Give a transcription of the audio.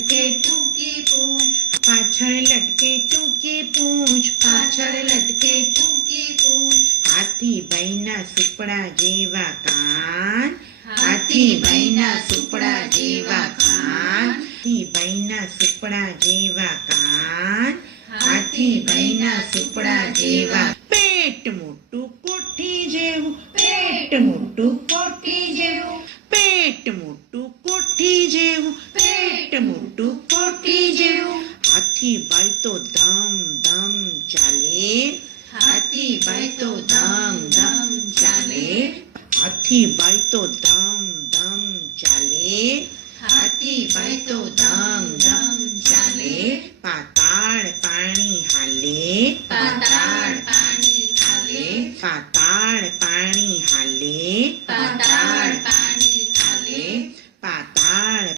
લટકે ટૂંકી પૂંછ, પાછળ લટકે ટૂંકી પૂંછ, પાછળ લટકે ટૂંકી પૂંછ, હાથીભાઈના સુપડા જેવા કાન, હાથીભાઈના સુપડા જેવા કાન, હાથીભાઈના સુપડા જેવા કાન, હાથીભાઈના સુપડા જેવા પેટ મોટું કોઠી જેવું, પેટ મોટું કોઠી જેવું, પેટ મોટું કોઠી જેવું, પેટ મોટું કોઠી જેવું, હાથીભાઈ તો ધમ ધમ ચાલે, હાથીભાઈ તો ધમ ધમ ચાલે, હાથીભાઈ તો ધમ ધમ ચાલે, હાથીભાઈ તો ધમ ધમ ચાલે, પાતાળ પાણી હાલે, પાતાળ પાણી હાલે, પાતાળ પાણી હાલે, પાતાળ